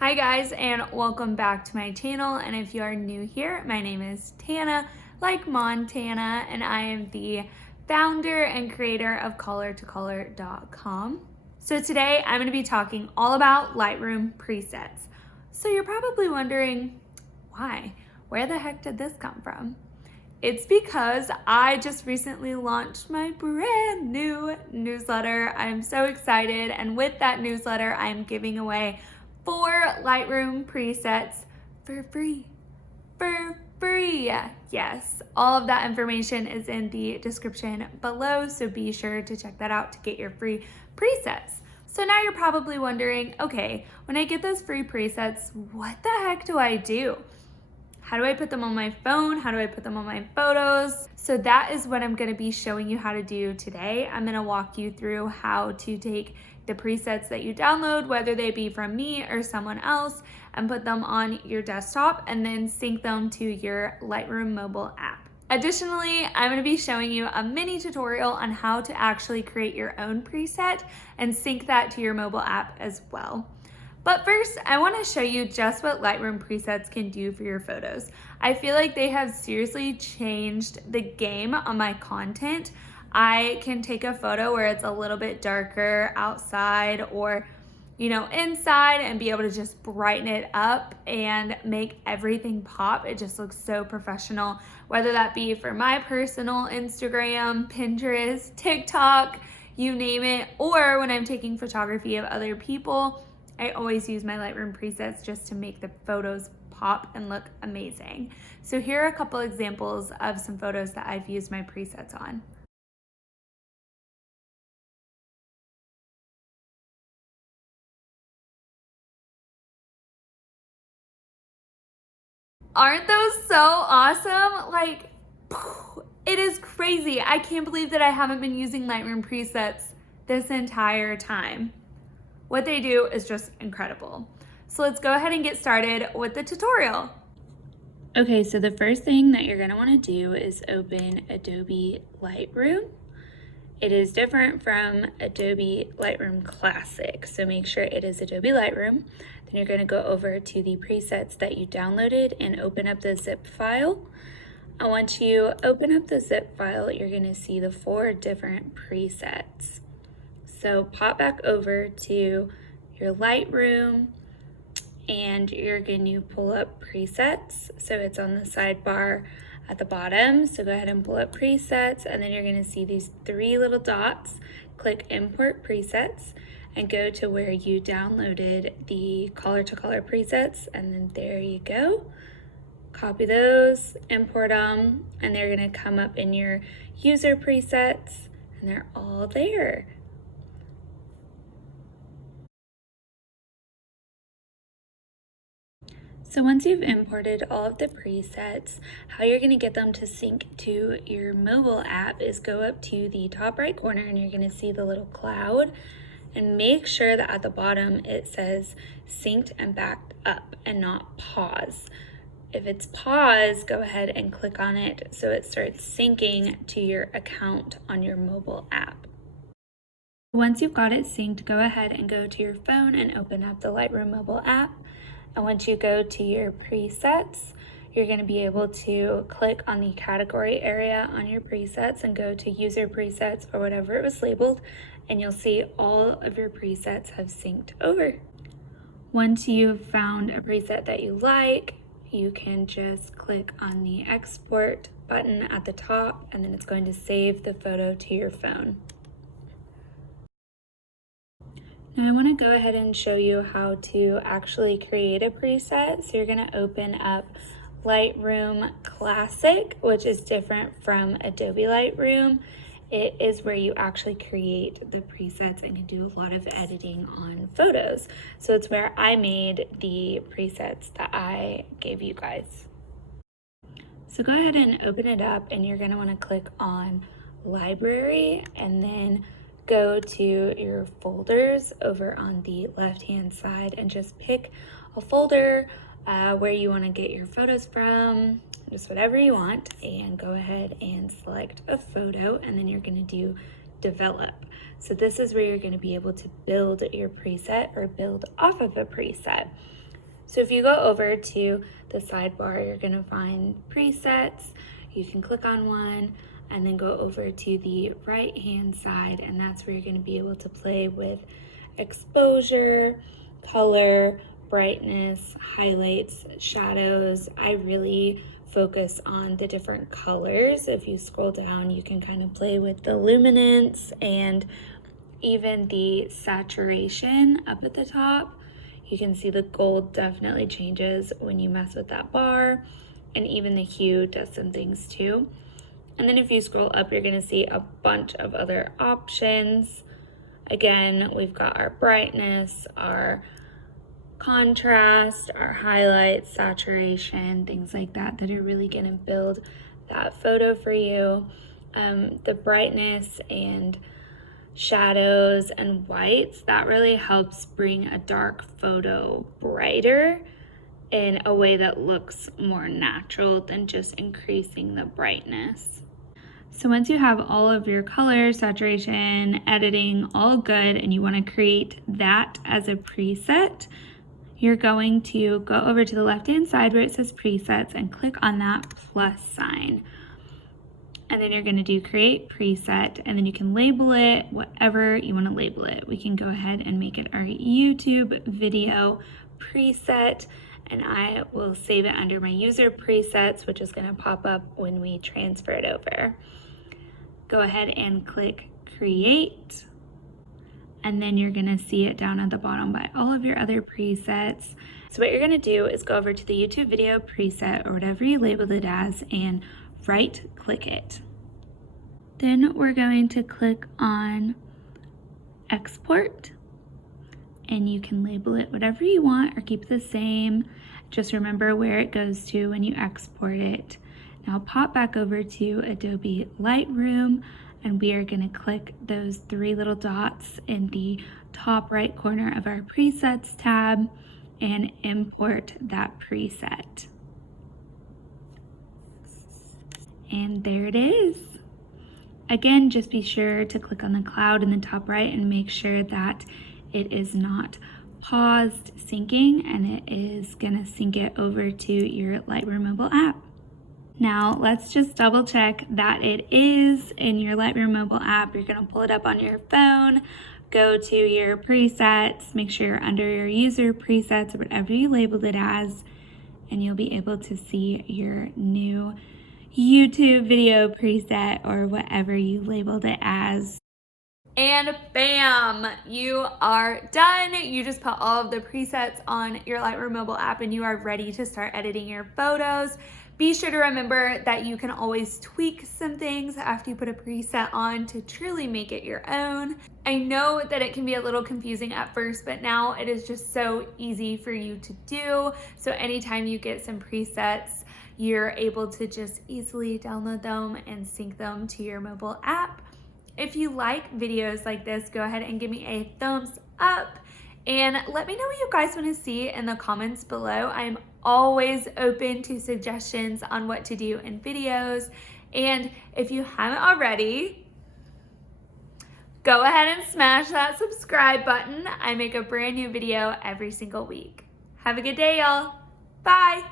Hi guys, and welcome back to my channel. And if you are new here, my name is Tana, like Montana, and I am the founder and creator of color2color.com. So today I'm going to be talking all about Lightroom presets. So you're probably wondering, why? Where the heck did this come from? It's because I just recently launched my brand new newsletter. I'm so excited, and with that newsletter, I'm giving away 4 Lightroom presets for free. For free! Yes, all of that information is in the description below, so be sure to check that out to get your free presets. So now you're probably wondering, okay, when I get those free presets, what the heck do I do? How do I put them on my phone? How do I put them on my photos? So that is what I'm gonna be showing you how to do today. I'm gonna walk you through how to take the presets that you download, whether they be from me or someone else, and put them on your desktop and then sync them to your Lightroom mobile app. Additionally, I'm gonna be showing you a mini tutorial on how to actually create your own preset and sync that to your mobile app as well. But first, I want to show you just what Lightroom presets can do for your photos. I feel like they have seriously changed the game on my content. I can take a photo where it's a little bit darker outside or inside and be able to just brighten it up and make everything pop. It just looks so professional, whether that be for my personal Instagram, Pinterest, TikTok, you name it, or when I'm taking photography of other people. I always use my Lightroom presets just to make the photos pop and look amazing. So here are a couple examples of some photos that I've used my presets on. Aren't those so awesome? Like, it is crazy. I can't believe that I haven't been using Lightroom presets this entire time. What they do is just incredible. So let's go ahead and get started with the tutorial. Okay, so the first thing that you're going to want to do is open Adobe Lightroom. It is different from Adobe Lightroom Classic, so make sure it is Adobe Lightroom. Then you're going to go over to the presets that you downloaded and open up the zip file. And once you open up the zip file, you're going to see the 4 different presets. So pop back over to your Lightroom and you're going to pull up presets. So it's on the sidebar at the bottom. So go ahead and pull up presets, and then you're going to see these 3 little dots. Click import presets and go to where you downloaded the color to color presets, and then there you go. Copy those, import them, and they're going to come up in your user presets, and they're all there. So once you've imported all of the presets, how you're going to get them to sync to your mobile app is go up to the top right corner and you're going to see the little cloud, and make sure that at the bottom it says synced and backed up and not pause. If it's pause, go ahead and click on it so it starts syncing to your account on your mobile app. Once you've got it synced, go ahead and go to your phone and open up the Lightroom mobile app. And once you go to your presets, you're going to be able to click on the category area on your presets and go to user presets or whatever it was labeled, and you'll see all of your presets have synced over. Once you've found a preset that you like, you can just click on the export button at the top, and then it's going to save the photo to your phone. Now I want to go ahead and show you how to actually create a preset. So you're going to open up Lightroom Classic, which is different from Adobe Lightroom. It is where you actually create the presets and can do a lot of editing on photos. So it's where I made the presets that I gave you guys. So go ahead and open it up, and you're going to want to click on Library and then go to your folders over on the left hand side and just pick a folder where you want to get your photos from, just whatever you want, and go ahead and select a photo, and then you're going to do develop. So this is where you're going to be able to build your preset or build off of a preset. So if you go over to the sidebar, you're gonna find presets. You can click on one and then go over to the right hand side, and that's where you're gonna be able to play with exposure, color, brightness, highlights, shadows. I really focus on the different colors. If you scroll down, you can kind of play with the luminance and even the saturation up at the top. You can see the gold definitely changes when you mess with that bar, and even the hue does some things too. And then if you scroll up, you're gonna see a bunch of other options. Again, we've got our brightness, our contrast, our highlights, saturation, things like that are really gonna build that photo for you. The brightness and shadows and whites, that really helps bring a dark photo brighter in a way that looks more natural than just increasing the brightness. So once you have all of your color, saturation, editing all good, and you want to create that as a preset, you're going to go over to the left-hand side where it says presets and click on that plus sign. And then you're going to do create preset, and then you can label it whatever you want to label it. We can go ahead and make it our YouTube video preset, and I will save it under my user presets, which is going to pop up when we transfer it over. Go ahead and click create, and then you're going to see it down at the bottom by all of your other presets. So what you're going to do is go over to the YouTube video preset or whatever you labeled it as and right click it. Then we're going to click on export, and you can label it whatever you want or keep it the same. Just remember where it goes to when you export it. Now pop back over to Adobe Lightroom, and we are going to click those three little dots in the top right corner of our presets tab and import that preset. And there it is. Again, just be sure to click on the cloud in the top right and make sure that it is not paused syncing, and it is gonna sync it over to your Lightroom mobile app. Now let's just double check that it is in your Lightroom mobile app. You're gonna pull it up on your phone, go to your presets, make sure you're under your user presets or whatever you labeled it as, and you'll be able to see your new YouTube video preset or whatever you labeled it as. And bam, you are done. You just put all of the presets on your Lightroom mobile app and you are ready to start editing your photos. Be sure to remember that you can always tweak some things after you put a preset on to truly make it your own. I know that it can be a little confusing at first, but now it is just so easy for you to do. So anytime you get some presets, you're able to just easily download them and sync them to your mobile app. If you like videos like this, go ahead and give me a thumbs up and let me know what you guys want to see in the comments below. I'm always open to suggestions on what to do in videos. And if you haven't already, go ahead and smash that subscribe button. I make a brand new video every single week. Have a good day, y'all. Bye.